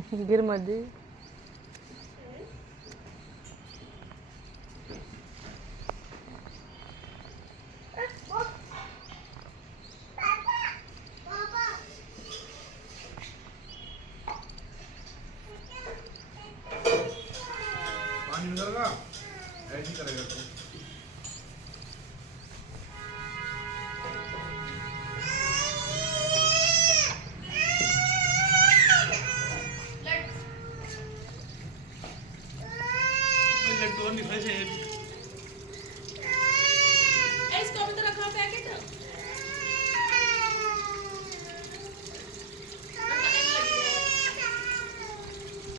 गिर मत दी। पानी उधर का ऐसे ही करेगा तू। लड्डू नहीं खाए